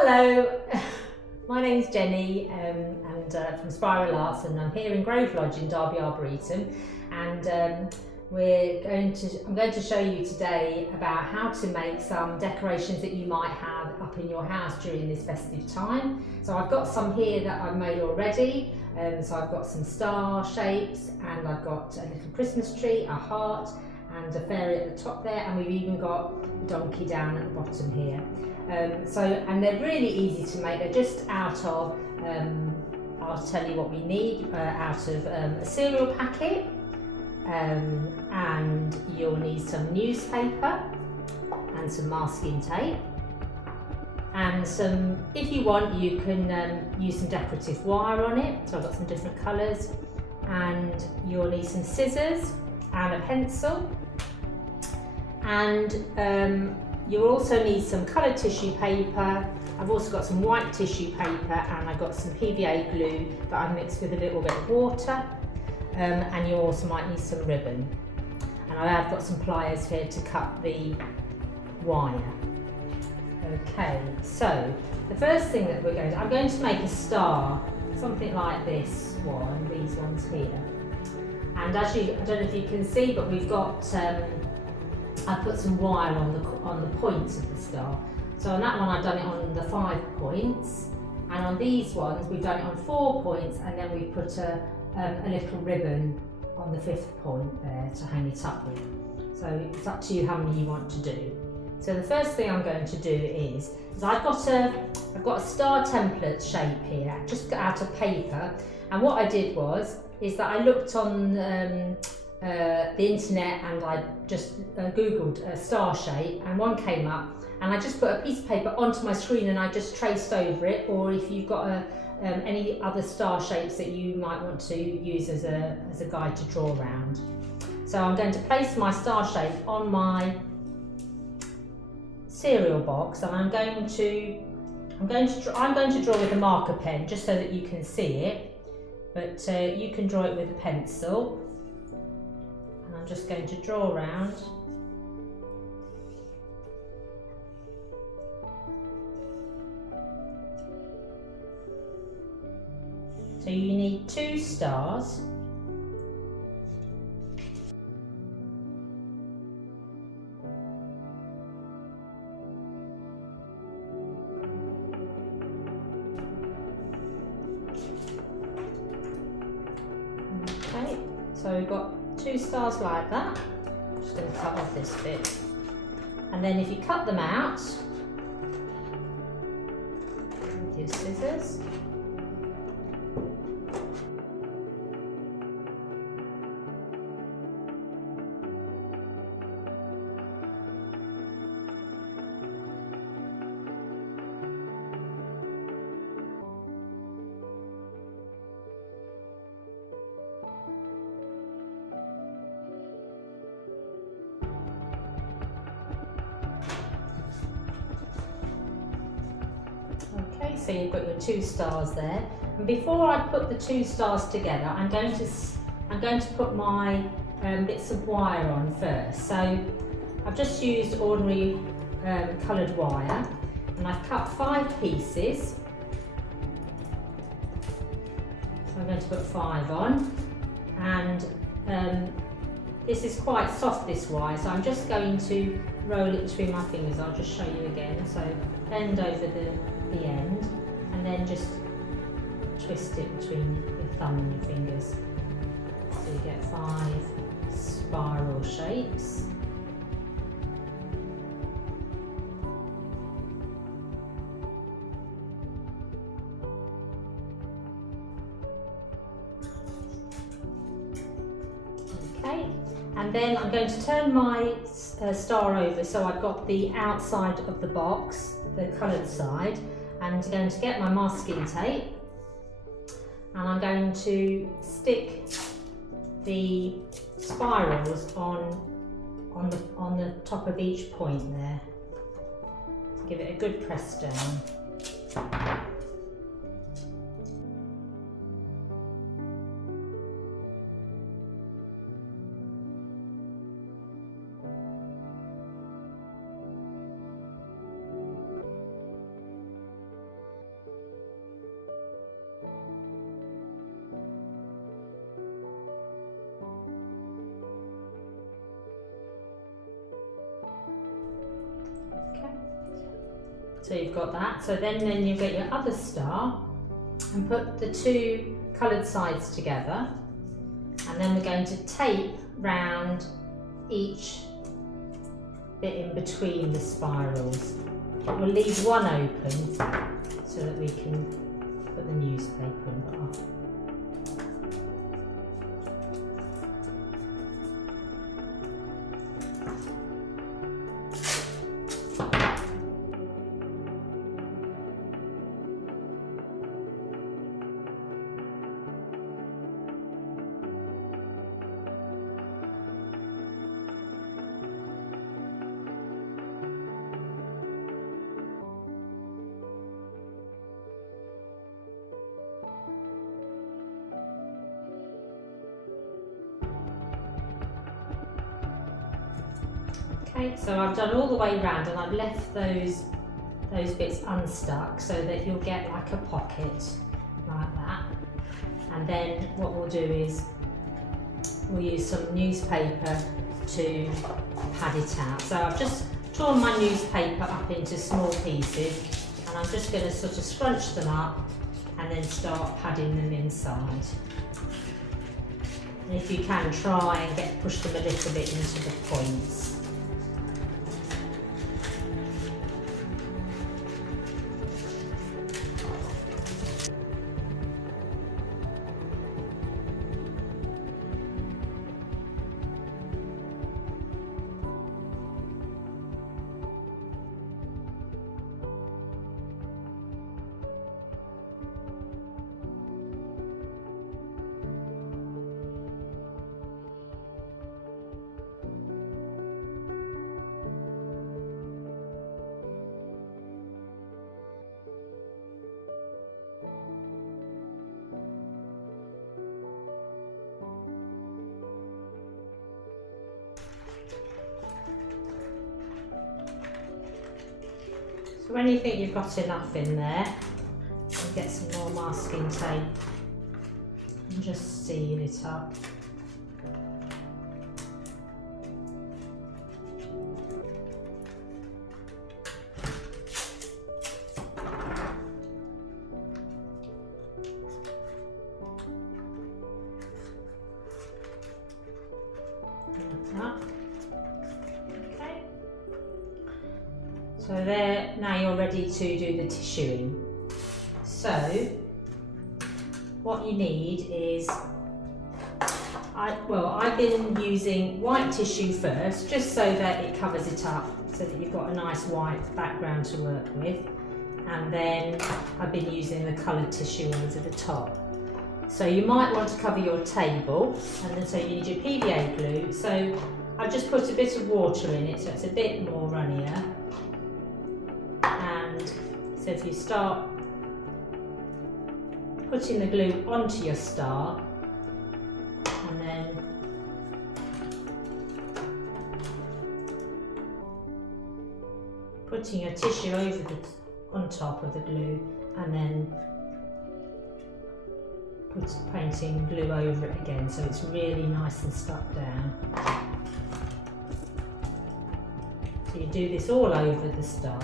Hello, my name's Jenny from Spiral Arts, and I'm here in Grove Lodge in Derby Arboretum, and I'm going to show you today about how to make some decorations that you might have up in your house during this festive time. So I've got some here that I've made already. So I've got some star shapes, and I've got a little Christmas tree, a heart, and a fairy at the top there, and we've even got a donkey down at the bottom here. And they're really easy to make. They're just out of, I'll tell you what we need, out of a cereal packet, and you'll need some newspaper and some masking tape, and some, if you want, you can use some decorative wire on it. So I've got some different colours, and you'll need some scissors and a pencil, and you'll also need some coloured tissue paper. I've also got some white tissue paper, and I've got some PVA glue that I've mixed with a little bit of water, and you also might need some ribbon. And I have got some pliers here to cut the wire. Okay, so the first thing that I'm going to make a star, something like this one, these ones here. And as I don't know if you can see, but we've got, I put some wire on the points of the star. So on that one I've done it on the 5 points, and on these ones we've done it on 4 points, and then we put a little ribbon on the 5th point there to hang it up with. So it's up to you how many you want to do. So the first thing I'm going to do is I've got a star template shape here, just out of paper, and what I did is that I looked on the internet, and I just googled a star shape, and one came up, and I just put a piece of paper onto my screen and I just traced over it. Or if you've got any other star shapes that you might want to use as a guide to draw around. So I'm going to place my star shape on my cereal box, and I'm going to draw with a marker pen just so that you can see it, but you can draw it with a pencil. And I'm just going to draw around. So you need 2 stars. Okay, so we've got 2 stars like that. I'm just going to cut off this bit, and then if you cut them out with your scissors, so you've got your 2 stars there. And before I put the 2 stars together, I'm going to put my bits of wire on first. So I've just used ordinary coloured wire, and I've cut 5 pieces. So I'm going to put 5 on, and this is quite soft, this wire, so I'm just going to roll it between my fingers. I'll just show you again. So bend over the end, and then just twist it between your thumb and your fingers. So you get 5 spiral shapes. Okay, and then I'm going to turn my star over so I've got the outside of the box, the coloured side. I'm going to get my masking tape, and I'm going to stick the spirals on the top of each point there. Give it a good press down. So you've got that. So then you get your other star and put the two coloured sides together, and then we're going to tape round each bit in between the spirals. But we'll leave one open so that we can put the newspaper in the top. Okay, so I've done all the way round and I've left those bits unstuck so that you'll get like a pocket like that. And then what we'll do is we'll use some newspaper to pad it out. So I've just torn my newspaper up into small pieces, and I'm just going to sort of scrunch them up and then start padding them inside. And if you can, try and push them a little bit into the points. So when you think you've got enough in there, you get some more masking tape and just seal it up. So there, now you're ready to do the tissuing. So what you need is, I've been using white tissue first, just so that it covers it up, so that you've got a nice white background to work with. And then I've been using the coloured tissue over the top. So you might want to cover your table, and then so you need your PVA glue. So I've just put a bit of water in it, so it's a bit more runnier. And so if you start putting the glue onto your star, and then putting your tissue on top of the glue, and then painting glue over it again, so it's really nice and stuck down. So you do this all over the star.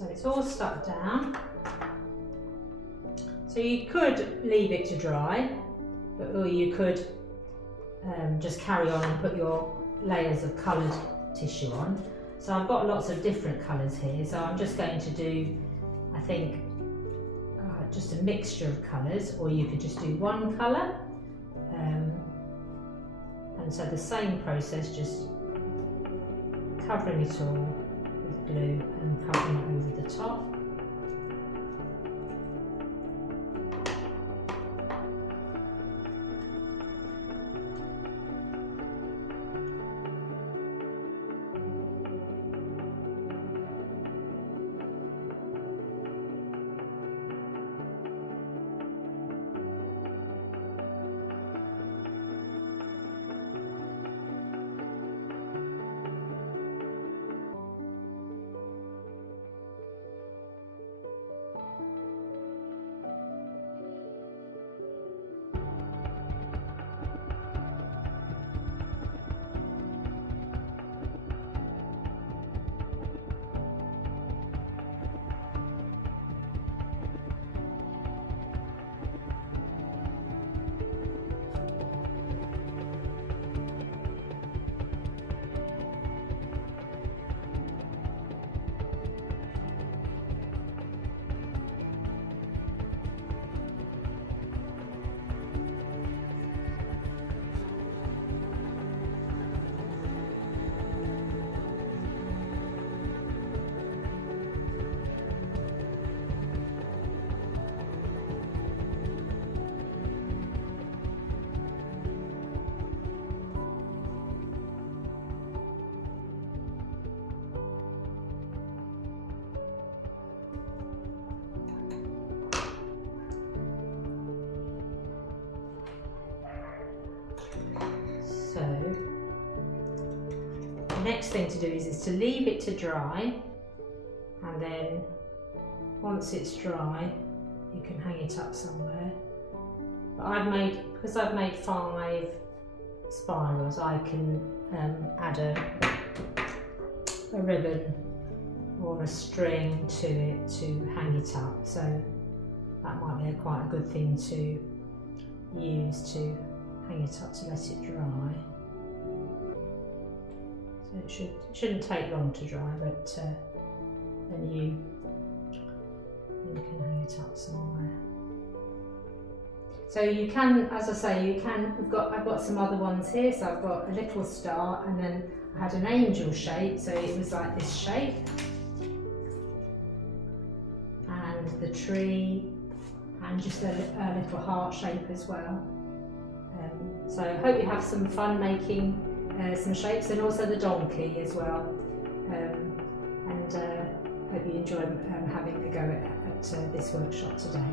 So it's all stuck down. So you could leave it to dry, or you could just carry on and put your layers of coloured tissue on. So I've got lots of different colours here, so I'm just going to do, I think, just a mixture of colours, or you could just do one colour. And so the same process, just covering it all with glue and covering it over the top. So the next thing to do is to leave it to dry, and then once it's dry you can hang it up somewhere. But because I've made 5 spirals, I can add a ribbon or a string to it to hang it up, so that might be quite a good thing to use to hang it up to let it dry. So it shouldn't take long to dry, but then you can hang it up somewhere. So you can, as I say, I've got some other ones here. So I've got a little star, and then I had an angel shape, so it was like this shape, and the tree, and just a little heart shape as well. So I hope you have some fun making some shapes, and also the donkey as well. And hope you enjoy having a go at this workshop today.